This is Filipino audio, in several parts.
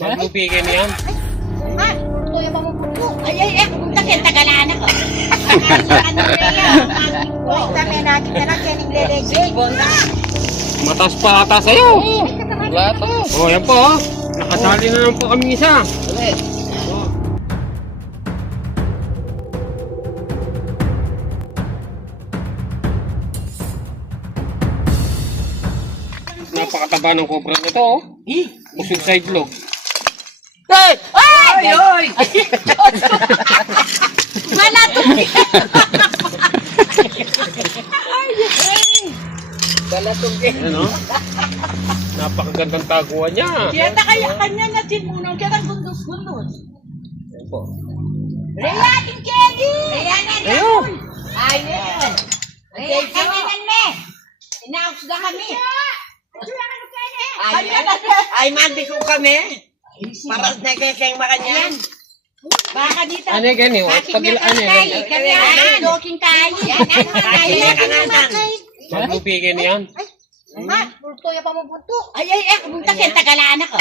Magbubigay mo yan. Ha? Ito yung mamuputo. Ay, pumunta kayo, tagalaan ako. Ano na yan? Dami natin na lang, yan yung lelegay. Matas pa ata sa'yo. Wala to. Oh, yan po. Nakasali na lang po kami isa. Napakataba ng cobra nito, oh. Busog sa itlog. Ay! Ay! Malato! Ano? Napakagandang taguan niya. Kaya kaya kanya na tinunong, kaya ang gundos-gundos. Yan po. Rhea, King Kelly! Rhea na Ayun. Ayun! Rhea, kaninan me! Inaos na kami! Ay, mandi ko kami. Para nagkakang makanyan. Baka dito. Ano yung ganyan? Pagila, ano yung ganyan? Kaya ang doking kayo. Yan, ano na tayo. Magbubigay mo yan. Ha? Pulto yung pamupunto. Ay, pumunta kayo, tagalaan ako.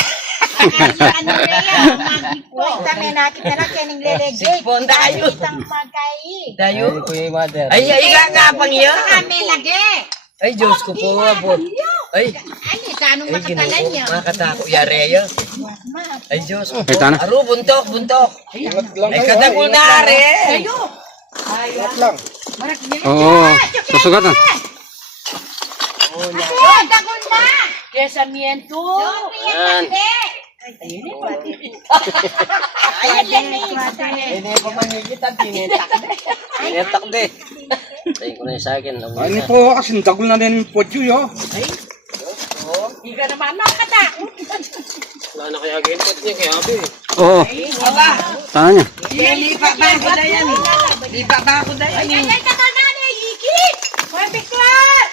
Ano na yan? Dami natin na lang, yan yung lelegay. Sipon tayo. Isang pagkain. Dayo. Ay, nga pang iyo. Kami lagi. Ay, Diyos ko po, abot. Ay, Ano, kanong makatalan niya? makatako yareya. Ay, Diyos ko po. Ay, tana. Aro, buntok. Ay, kadagol na are. Ayo. Marak niya. Oo, susugatan. Ay, dagol na. Kesamiento. Yan. Hindi pa man yung kita, tinetak. Inetak de. Tayo ko na yung sa akin. Ano po kasi dagol na din yung podyo yo. Hindi ka naman makatakot. Wala na kaya ginpot niya kaya abi. Oo, Aba, tana niya. lipa ba ako na yan? Lipa ba ako na yan? Ay, takal na na, Yiki. Perfect class.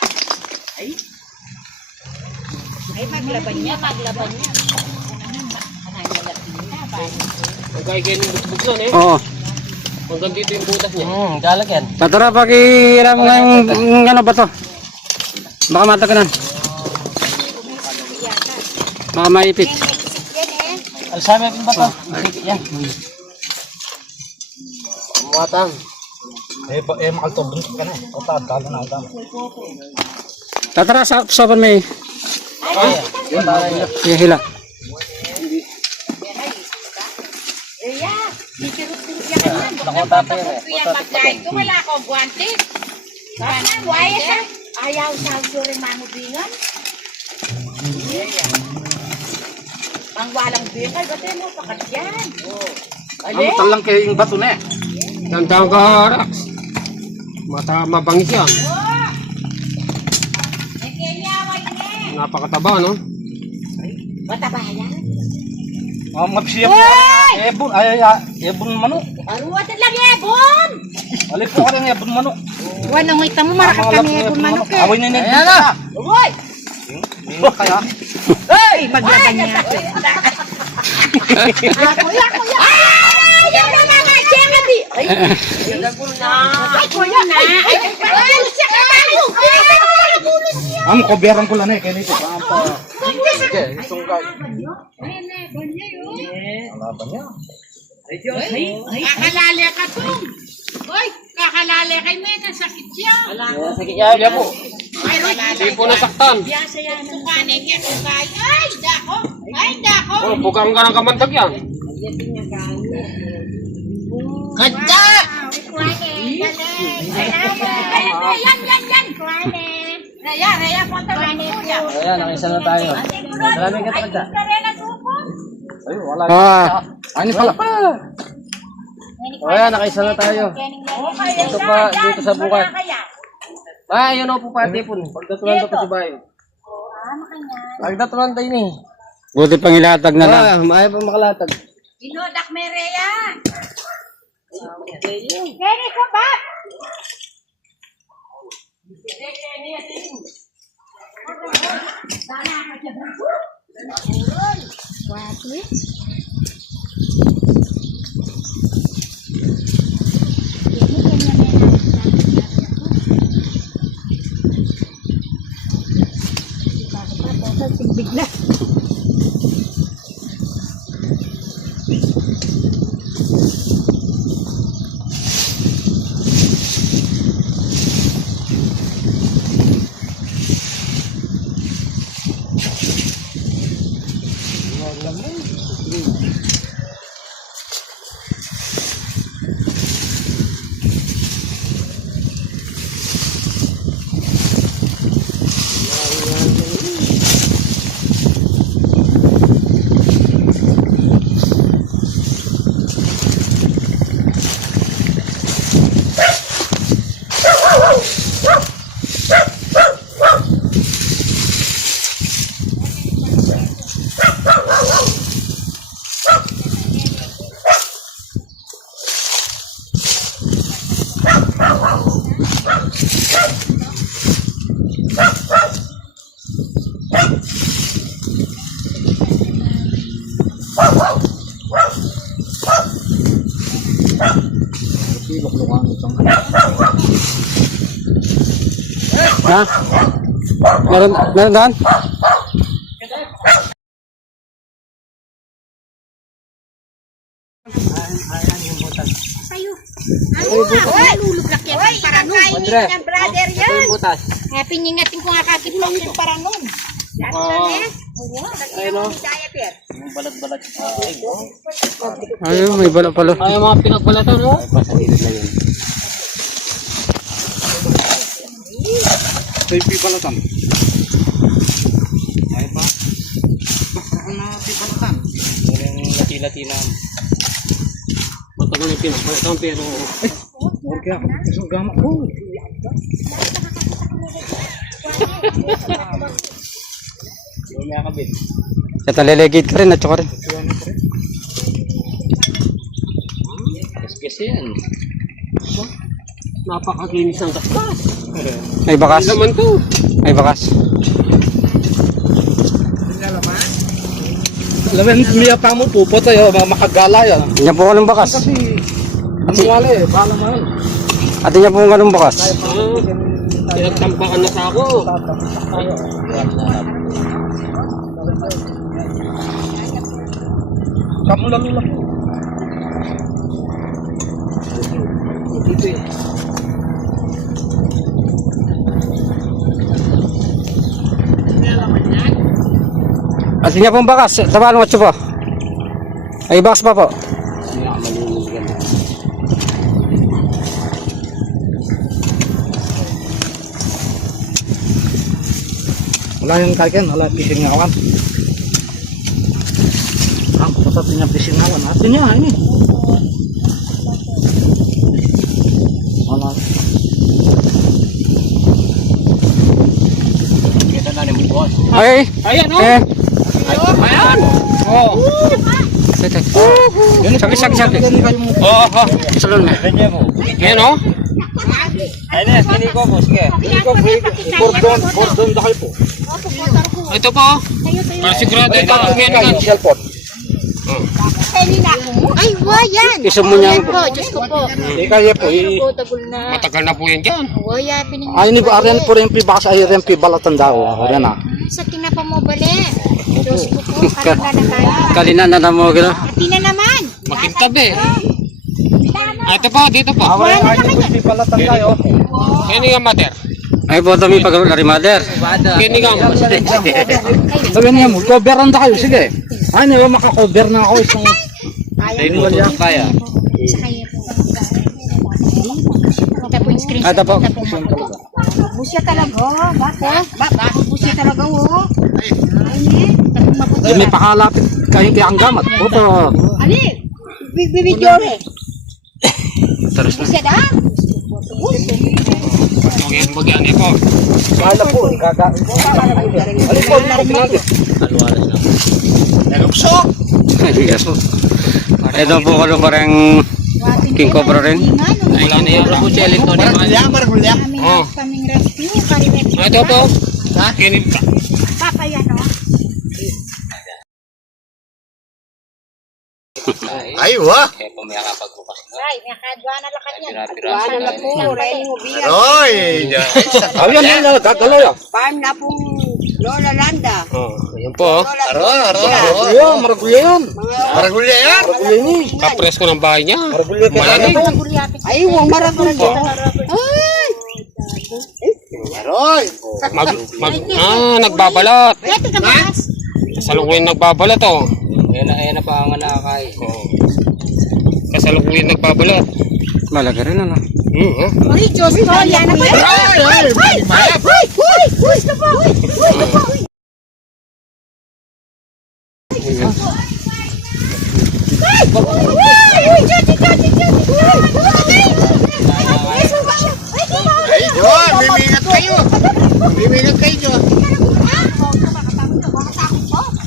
Ay, maglaban niya. Ang kaya ganyan yung bugbog nun eh. Oo. Hanggang dito yung butas niya. Galagyan. Tatara, pakiram nga yung ano ba to? Baka mataganan. Baka maipit. Alsabi ba to? Yan. Muwatan. Makalto dun ka na. O talo na ito. Tatara, sopan may hila. Iya, dikirut-kirut yan yan. Bakit pagkakuya pagkain ko, wala akong guwante. Sana, waya sa ayaw sa rin manubingan. Ang walang bingay, ba't mo pakat yan? Ano talang kayo yung bato na eh. Tandaan ka, Rax. Mabangis yan. May kenyaway na. Napakataba, no? Mataba yan. Magsiyap. Ebon. Ebon manok. Aruwatan lang ebon. Alip po ka rin ebon manok. Wala nang ita mo, marakat kami ebon manok eh. Awin na yun. Ayan na. Uy! Kaya. Ay! Maglaban niya. Kuya! Ay! Yan na nga! Jeremy! Ay! Kadagol na. Ay! Kuya na! Ay! Ay! Siya ka tayo! Ang koberan ko lang eh. Kaya nito. Alaban niya. Kakalali ka to! Uy! Kakalali kay Meta! Sakit siya! Sakit yan po. Ay! Hindi po nasaktan. Biyasa yan! Tukanin yan! Tukay! Ay! Dako! Ay! Dako! Oh, bugang ka ng kamantag yan. Kanta! Yan! Raya! Punta ba mo yan? Ayan, nakisa na tayo. Maraming katagda. Ay, wala. Ano pala? O ayan, nakaisa na tayo. Dito pa, dito sa bukat. Ayun o po pati po. Pagdatulan to si Bayo. Pagdatulan tayo ni. Buti pang ilatag na lang. Maayo pang makalatag. Inodak Merea! Kenny, come back! Bigla. Ha? Meron doon? Sa'yo. Ano nga? Lulublak yan ng paranon. Andre. Yan, brother yan. Butas. Happy ningatin ko nga kakit lang yung paranon. Dati lang eh. Ayun o. Diaper. Ayun, may bala pala. Ay, mga pinagbalatan, no? Ito yung pipalatan. Ay pa. Baka na pipalatan. Yung lati-lati na. Matagal yung pinagbalatan, pero... Huwag kaya ako isang gama ko. Sa taliligid ka rin at saka rin. Kasi yan. Napakakinis ng taspas. May bakas. Ano naman to? May bakas. Alam mo, miya pa mo pupo tayo, makagala yan. Hindi niya po anong bakas. Kasi, ang wala eh, bahala mo yun. At hindi niya po anong bakas. Pinagtampakan na sa ako. Kamu lalo lang. At hindi niya pong bakas. Tabahan mo po. Ay bakas pa po. Wala yung kakin, wala fishing ngawan. Pasat niya fishing ngawan. Atin niya, ini. Wala. Kita na ni boss. Ay! Ayan, oh! Eh! Ayan! Oh! Sakit. Oh, oh. Salon na. Ayan, oh! Cordon dahil po. Ito po, oh. Para sigurado ito ang meron. Cellphone. Ay, yan. Iso mo niya. Po, Diyos ko po. Kaya po, Po, tagol na. Matagal na po yan dyan. Waya, pining... ay ni Arian po rin pibakas ay rin pibalatan daw. Arian na. Sa tinapa mo bali. Diyos ko po, karga na tayo. Kalina na mo gano'n. Ati na naman. Makintabi. Ito po, dito po. Ay ni pibalatan tayo. Kini nga mother. Ay po kami pag lari mother. Kini nga. Sabi niya mo, coveran na kayo, sige. Ay, naman makakover na ako isang... Kaya. Sa kanya po. Kita po yung screen. Ito po. Busya talaga. Bakit? Busya talaga, oh. Ay, may pakalapit kayo kaya ang gamat. Opo. Ali, bibidyo rin. Taras na. Busya da? Bagyan niya po. Kala po, ikakain po. Alin po, natin. Ito po kalo parang king cobra rin. Wala na yan. Ako siya lito ni Kami kaming rescue. Ito po. Kini Papaya, no? Ay, wah! Ay, may kadwa na lakat yan. Pira-pira. na po, rin mo biya. Oy! Ayan yan, gagalaw yan. Farm na po, Lola Landa. Ayan po. Aro. Ayan, maragulya yan. Maragulya yan! Maragulya ni. Kapresko ng bahay niya. Maragulya ka. Malamig. Ay, huwag maragulya. Ay! Aroy! Nagbabalat. Ito ka mas. Sa lukuyin nagbabalat, oh. Ayan na pa ang nakakain. Oo. Kasalukuyan nagbabalat. Malaki rin ano. Uy, Diyos ko, yan na ba? Ay, John, mimingat kayo. Mimingat kayo, John.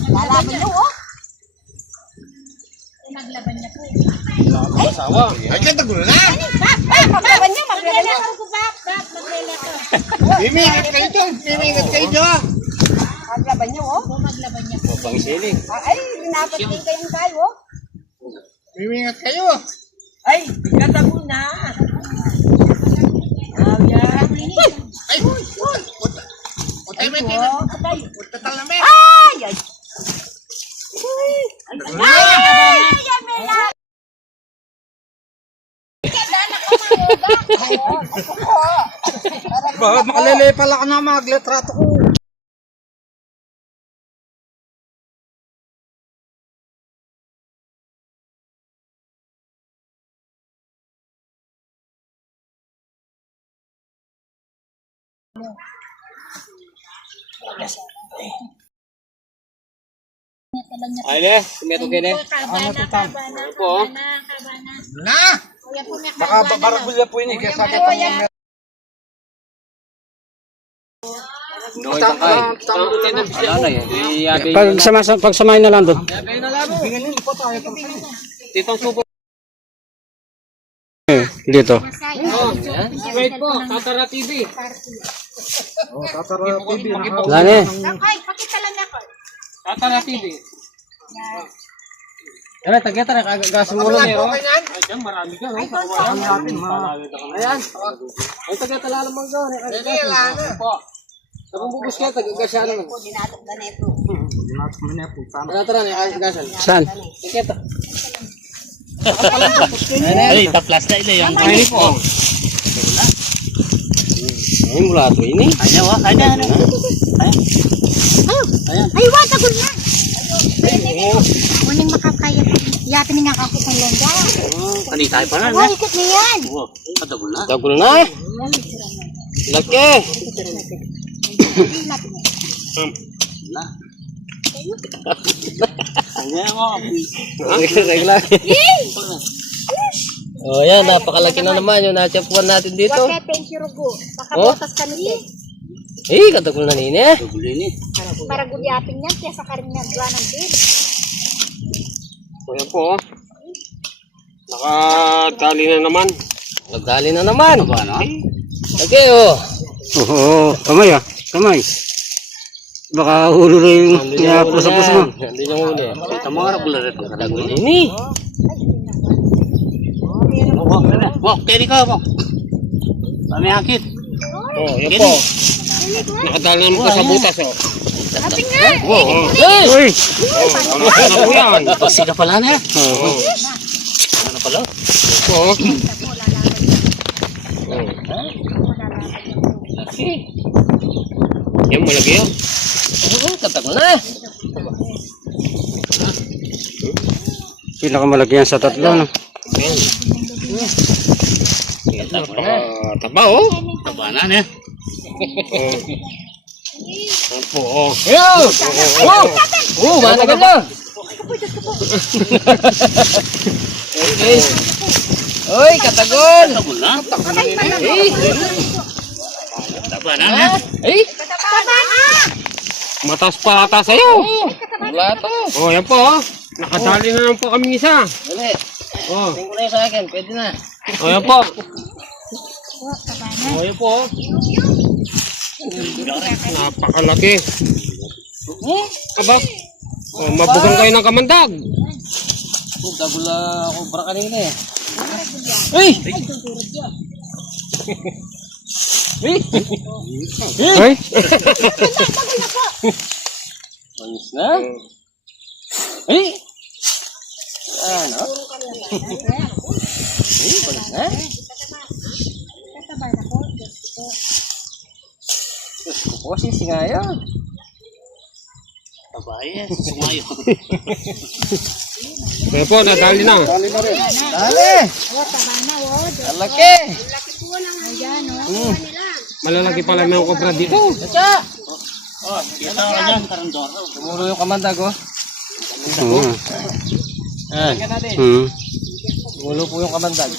Lalaban niyo, oh. Ay, katagulo na. Maglaban niyo, maglaban niyo. Mimingat kayo, John. Mimingat kayo, John. Maglaban niyo, oh. Pang siling. Ay, dapat din kayong tayo, oh. Mimingat kayo. Ay, katago na. Ayan. Ay, utay mo ito. Utay talame. Ay, ay. Makalele pala ka na maglitrato ko. Ay, ne. Tumeto kayo, ne. Po. Na. Baka barabulya po yun eh. Kaya sabi ko No, isang kain. Wala na yan. Iyagay pagsamahin na lang doon. Titong subo. Dito. Oh, right po, Tatara TV. Wala na eh. Ay, pakita lang ako. Tatara TV. Tara, tagya, gas mo lang eh. Ay, dyan, marami ka, no? Ayan. Ay, tagya, talalang mga gawin. Hindi, wala na. Sabong bubus kayo, tagya naman. Dinatok na nito. Tara, gasan. Saan? Tagya. Ay, taplas na ito yung Ay, po. Ay, mula ito ini. Ayan, wa. Ayan. Ay, watagol na. Muning makakaya. Yata ni nakakita lang ka. Kanitay pa na. Ay, ikot na yan. Patagol na. Tagul na. Laki. Na. Ayan mo. Regla. Oh, yan, napakalaki na naman yung natsapuan natin dito. Wag thank you, Rugo. Makabotas kami eh. Eh, katagul na nini. Tagol ini. Para gulyapin yan, kaya sa karin nga gawa ng din. Ayan po, oh. Nakadali na naman. Nagdali na naman. Ano? Okay, oh. Oo, kamay ah. Kamay. Baka ulo na yung pinapusapos mo. Hindi niya huli. Ito mga regular ito. Katagul nini. Wow, carry ka mo. Kami hakit. Oh, ayan po. Nakadali naman ka sa butas, oh. Sabi nga. Wow, oh. Uy! Tama na po yan. Basi ka pala na. Oo. Ano pala? Ito, oh. Yan, malaki yan. Katagul na. Pinakamalaki yan sa tatlo, no? Yan. Taba, oh. Tabanan eh. Yan po, oh. Ayun! Oh, managal na. Okay. Oy, katagol. Tagol na. Eh, Tabanan eh. eh. Mataas pa ata sa'yo. Wala to. Oh, yan po, oh. Nakadali na lang po kami isa. Dali. Oh, Tingko na yun sa akin. Pwede na. oh, yan po. Oh, yan po, oh. Napakalaki. Aba, oh, mabugang kayo ng kamandag. Oh, tagol na ako para kanina eh. Uy! Uy! Uy! Manis na. Uy! Ano? Uy, manis na. Diyos ko po, sisi nga yun. Kaya po, nadali na. Dali! Oh, taba na, oh. Malaki! Ayan, oh. Malalaki pala may kobra dito. Tsa! Tumulo yung kamandag, oh. Oo. Lagyan natin. Hmm. Tumulo po yung kamandag.